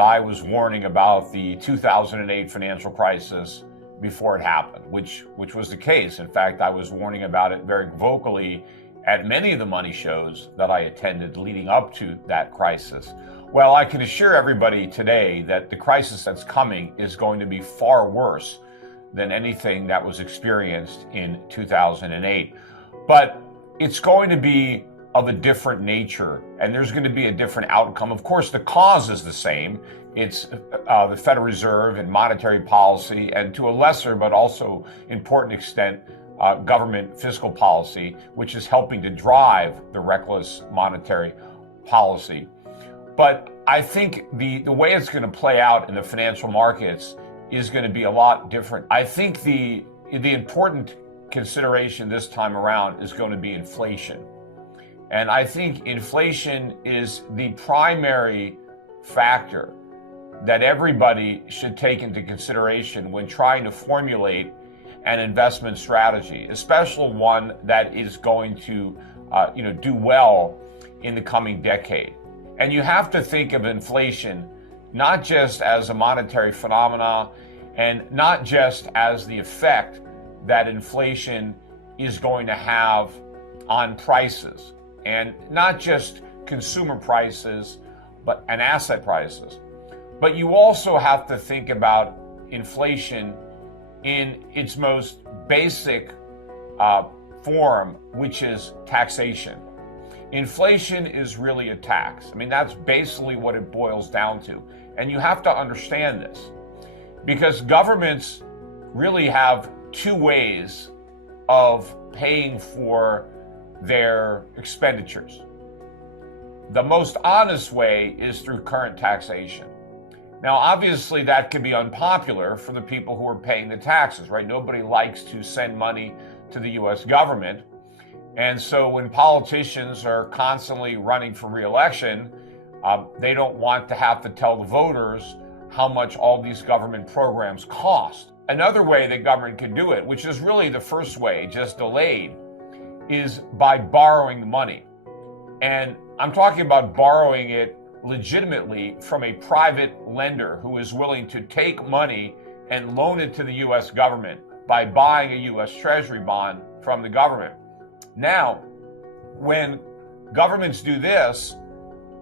I was warning about the 2008 financial crisis before it happened, which was the case. In fact, I was warning about it very vocally at many of the money shows that I attended leading up to that crisis. Well, I can assure everybody today that the crisis that's coming is going to be far worse than anything that was experienced in 2008. But it's going to be of a different nature, and there's going to be a different outcome. Of course, the cause is the same. It's the Federal Reserve and monetary policy, and to a lesser but also important extent, government fiscal policy, which is helping to drive the reckless monetary policy. But I think the way it's going to play out in the financial markets is going to be a lot different. I think the important consideration this time around is going to be inflation. And I think inflation is the primary factor that everybody should take into consideration when trying to formulate an investment strategy, especially one that is going to do well in the coming decade. And you have to think of inflation not just as a monetary phenomena and not just as the effect that inflation is going to have on prices, and not just consumer prices and asset prices. But you also have to think about inflation in its most basic form, which is taxation. Inflation is really a tax. I mean, that's basically what it boils down to. And you have to understand this, because governments really have two ways of paying for their expenditures. The most honest way is through current taxation. Now, obviously, that can be unpopular for the people who are paying the taxes, right? Nobody likes to send money to the U.S. government. And so when politicians are constantly running for re-election, they don't want to have to tell the voters how much all these government programs cost. Another way that government can do it, which is really the first way, just delayed, is by borrowing the money. And I'm talking about borrowing it legitimately from a private lender who is willing to take money and loan it to the U.S. government by buying a U.S. Treasury bond from the government. Now, when governments do this,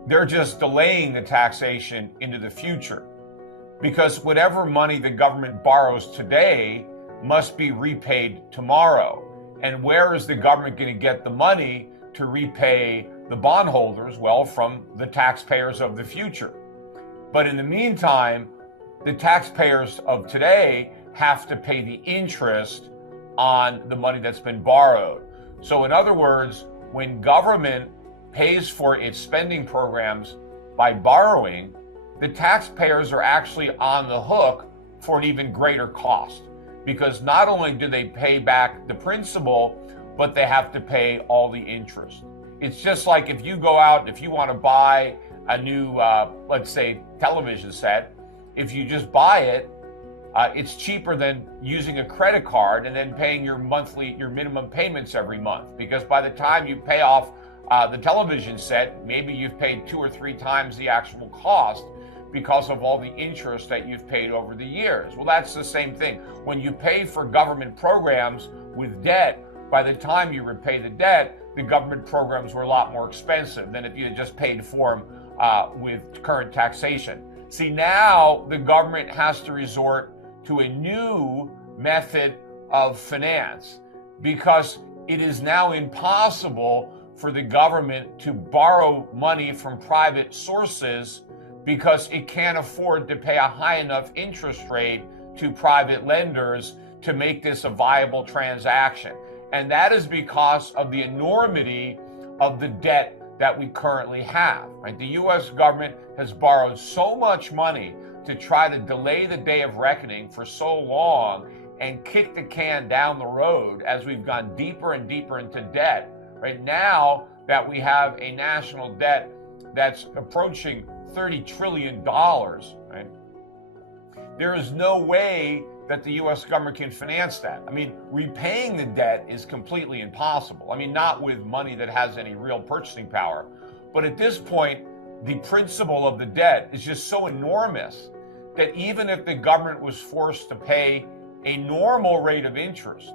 they're just delaying the taxation into the future, because whatever money the government borrows today must be repaid tomorrow. And where is the government going to get the money to repay the bondholders? Well, from the taxpayers of the future. But in the meantime, the taxpayers of today have to pay the interest on the money that's been borrowed. So in other words, when government pays for its spending programs by borrowing, the taxpayers are actually on the hook for an even greater cost, because not only do they pay back the principal, but they have to pay all the interest. It's just like if you go out and if you want to buy a new, let's say, television set, if you just buy it, it's cheaper than using a credit card and then paying your minimum payments every month, because by the time you pay off the television set, maybe you've paid 2 or 3 times the actual cost because of all the interest that you've paid over the years. Well, that's the same thing. When you pay for government programs with debt, by the time you repay the debt, the government programs were a lot more expensive than if you had just paid for them with current taxation. See, now the government has to resort to a new method of finance, because it is now impossible for the government to borrow money from private sources, because it can't afford to pay a high enough interest rate to private lenders to make this a viable transaction. And that is because of the enormity of the debt that we currently have, right? The U.S. government has borrowed so much money to try to delay the day of reckoning for so long and kick the can down the road as we've gone deeper and deeper into debt. Right now that we have a national debt that's approaching $30 trillion, right? There is no way that the U.S. government can finance that. I mean, repaying the debt is completely impossible. I mean, not with money that has any real purchasing power. But at this point, the principal of the debt is just so enormous that even if the government was forced to pay a normal rate of interest,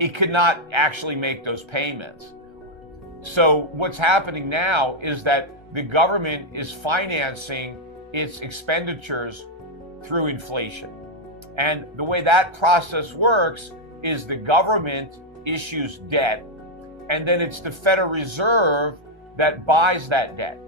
it could not actually make those payments. So what's happening now is that the government is financing its expenditures through inflation. And the way that process works is the government issues debt, and then it's the Federal Reserve that buys that debt.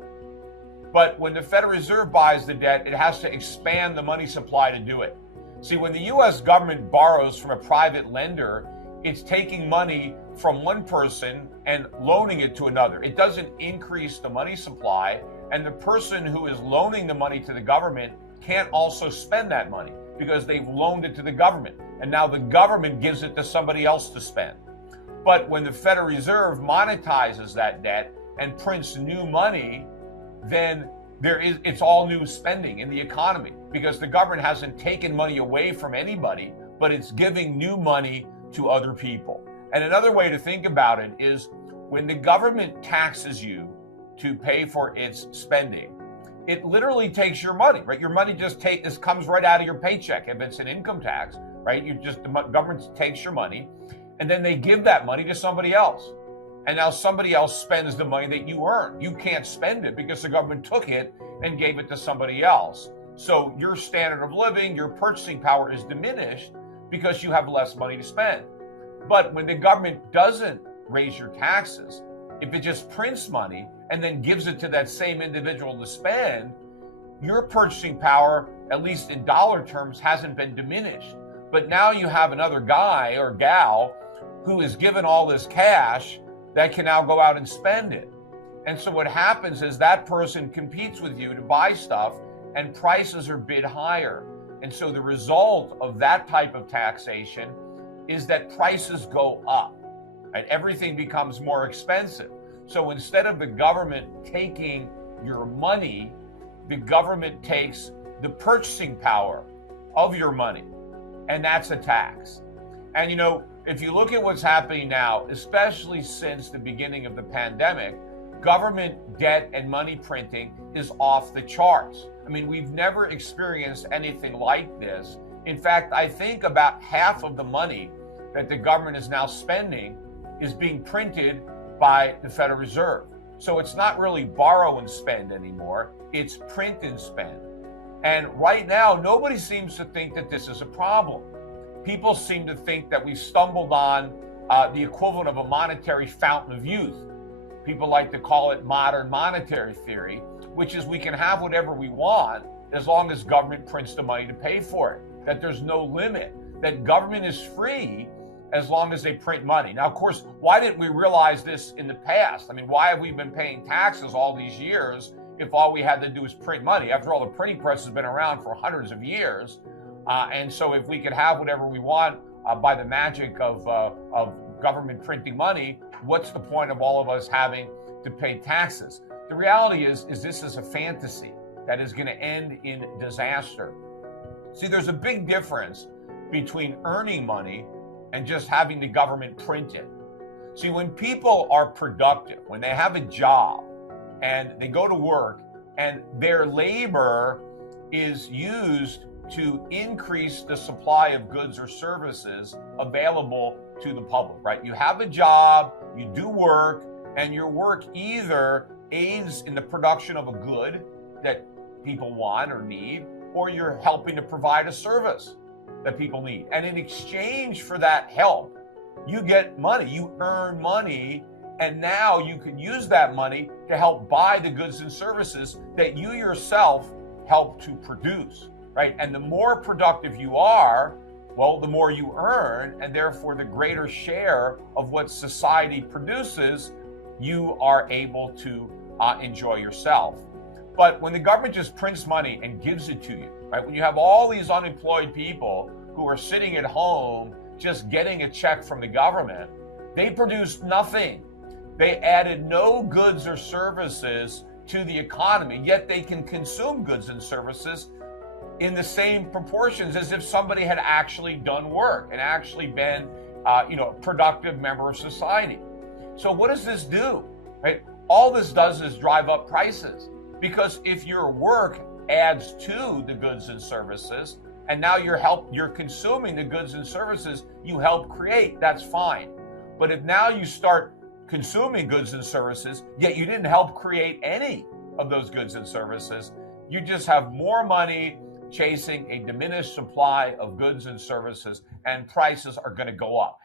But when the Federal Reserve buys the debt, it has to expand the money supply to do it. See, when the U.S. government borrows from a private lender, it's taking money from one person and loaning it to another. It doesn't increase the money supply, and the person who is loaning the money to the government can't also spend that money because they've loaned it to the government, and now the government gives it to somebody else to spend. But when the Federal Reserve monetizes that debt and prints new money, then it's all new spending in the economy because the government hasn't taken money away from anybody, but it's giving new money to other people. And another way to think about it is when the government taxes you to pay for its spending, it literally takes your money, right? Your money this comes right out of your paycheck. If it's an income tax, right? The government takes your money and then they give that money to somebody else. And now somebody else spends the money that you earned. You can't spend it because the government took it and gave it to somebody else. So your standard of living, your purchasing power is diminished because you have less money to spend. But when the government doesn't raise your taxes, if it just prints money and then gives it to that same individual to spend, your purchasing power, at least in dollar terms, hasn't been diminished. But now you have another guy or gal who is given all this cash that can now go out and spend it. And so what happens is that person competes with you to buy stuff and prices are bid higher. And so the result of that type of taxation is that prices go up, and everything becomes more expensive. So instead of the government taking your money, the government takes the purchasing power of your money, and that's a tax. And if you look at what's happening now, especially since the beginning of the pandemic, government debt and money printing is off the charts. I mean, we've never experienced anything like this. In fact, I think about half of the money that the government is now spending is being printed by the Federal Reserve. So it's not really borrow and spend anymore, it's print and spend. And right now, nobody seems to think that this is a problem. People seem to think that we stumbled on the equivalent of a monetary fountain of youth. People like to call it modern monetary theory, which is we can have whatever we want as long as government prints the money to pay for it, that there's no limit, that government is free as long as they print money. Now, of course, why didn't we realize this in the past? I mean, why have we been paying taxes all these years if all we had to do is print money? After all, the printing press has been around for hundreds of years. And so if we could have whatever we want by the magic of government printing money, what's the point of all of us having to pay taxes? The reality is this is a fantasy that is going to end in disaster. See, there's a big difference between earning money and just having the government print it. See, when people are productive, when they have a job and they go to work and their labor is used to increase the supply of goods or services available to the public, right? You have a job, you do work, and your work either aids in the production of a good that people want or need, or you're helping to provide a service that people need. And in exchange for that help, you get money, you earn money, and now you can use that money to help buy the goods and services that you yourself help to produce, right? And the more productive you are, well, the more you earn, and therefore the greater share of what society produces, you are able to enjoy yourself. But when the government just prints money and gives it to you, right? When you have all these unemployed people who are sitting at home just getting a check from the government, they produced nothing. They added no goods or services to the economy, yet they can consume goods and services in the same proportions as if somebody had actually done work and actually been a productive member of society. So what does this do? Right? All this does is drive up prices. Because if your work adds to the goods and services, and now you're consuming the goods and services you help create, that's fine. But if now you start consuming goods and services, yet you didn't help create any of those goods and services, you just have more money chasing a diminished supply of goods and services, and prices are going to go up.